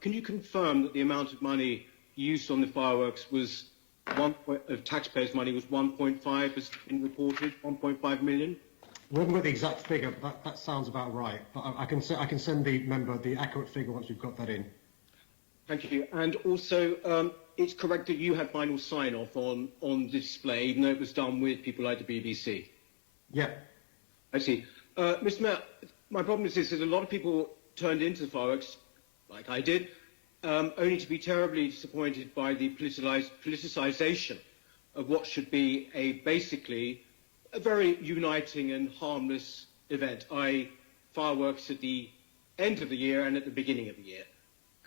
can you confirm that the amount of money used on the fireworks was of taxpayers' money was 1.5, as been reported, 1.5 million? We haven't got the exact figure, but that sounds about right. But I can send the member the accurate figure once we've got that in. Thank you. And also, it's correct that you had final sign-off on the display, even though it was done with people like the BBC? Yeah. I see. Mr. Mayor, my problem is this, that a lot of people turned into the fireworks, like I did, only to be terribly disappointed by the politicisation of what should be basically a very uniting and harmless event, i.e. fireworks at the end of the year and at the beginning of the year.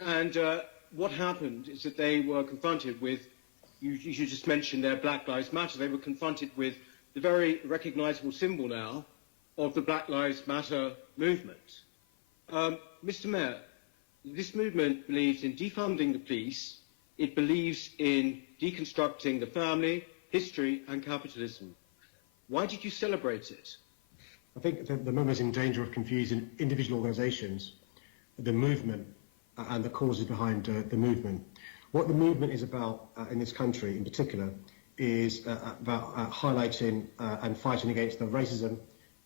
And what happened is that they were confronted with, you just mentioned their Black Lives Matter, they were confronted with the very recognisable symbol now of the Black Lives Matter movement. Mr. Mayor, this movement believes in defunding the police, it believes in deconstructing the family, history and capitalism. Why did you celebrate it? I think the movement is in danger of confusing individual organisations, the movement and the causes behind the movement. What the movement is about in this country in particular is about highlighting and fighting against the racism,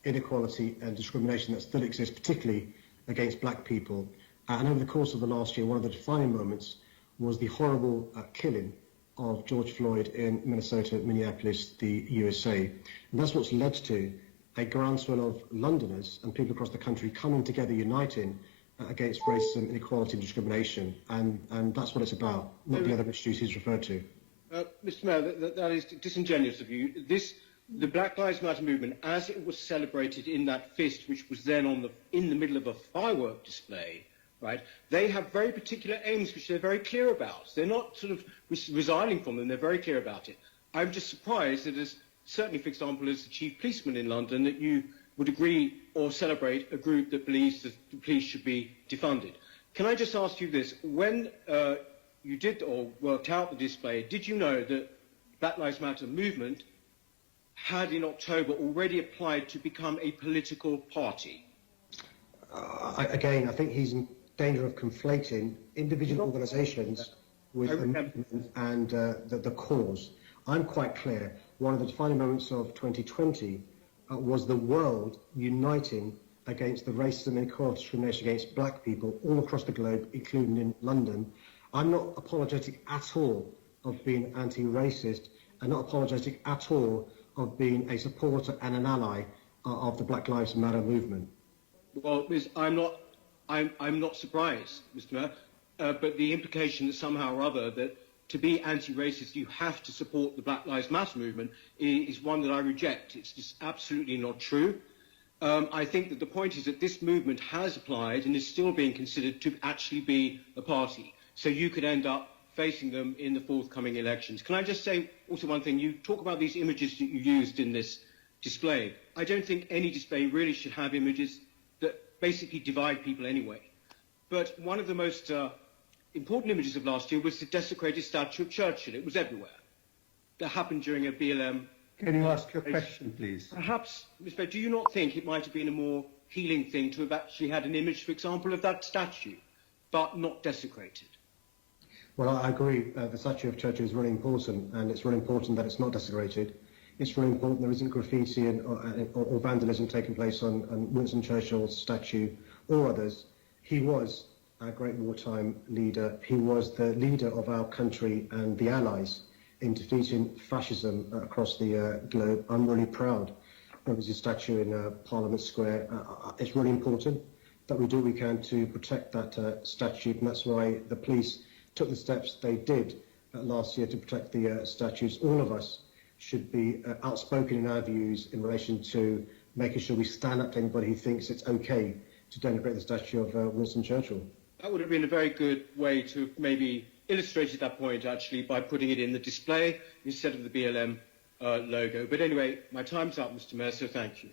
inequality and discrimination that still exists, particularly against black people. And over the course of the last year, one of the defining moments was the horrible killing of George Floyd in Minnesota, Minneapolis, the USA. And that's what's led to a groundswell of Londoners and people across the country coming together, uniting against racism, inequality and discrimination. And that's what it's about, not the other issues he's referred to. Mr. Mayor, that is disingenuous of you. The Black Lives Matter movement, as it was celebrated in that fist, which was then in the middle of a firework display, right? They have very particular aims, which they're very clear about. They're not sort of resigning from them. They're very clear about it. I'm just surprised that, certainly, for example, as the chief policeman in London, that you would agree or celebrate a group that believes that the police should be defunded. Can I just ask you this? When you did or worked out the display, did you know that Black Lives Matter movement had in October already applied to become a political party? Again, I think he's in danger of conflating individual organisations with the movement and the cause. I'm quite clear. One of the defining moments of 2020 was the world uniting against the racism, inequality, discrimination against black people all across the globe, including in London. I'm not apologetic at all of being anti-racist and not apologetic at all of being a supporter and an ally of the Black Lives Matter movement. Well, I'm not surprised, Mr. Mayor, but the implication that somehow or other that to be anti-racist you have to support the Black Lives Matter movement is one that I reject. It's just absolutely not true. I think that the point is that this movement has applied and is still being considered to actually be a party. So you could end up facing them in the forthcoming elections. Can I just say also one thing? You talk about these images that you used in this display. I don't think any display really should have images that basically divide people anyway. But one of the most important images of last year was the desecrated statue of Churchill. It was everywhere. That happened during a BLM. Can you ask your question, please? Perhaps, Mr. Mayor, do you not think it might have been a more healing thing to have actually had an image, for example, of that statue, but not desecrated? Well, I agree. The statue of Churchill is really important, and it's really important that it's not desecrated. It's really important there isn't graffiti or vandalism taking place on Winston Churchill's statue or others. He was a great wartime leader. He was the leader of our country and the Allies in defeating fascism across the globe. I'm really proud of his statue in Parliament Square. It's really important that we do what we can to protect that statue, and that's why the police took the steps they did last year to protect the statues. All of us should be outspoken in our views in relation to making sure we stand up to anybody who thinks it's okay to denigrate the statue of Winston Churchill. That would have been a very good way to maybe illustrate that point, actually, by putting it in the display instead of the BLM logo. But anyway, my time's up, Mr. Mayor, so thank you.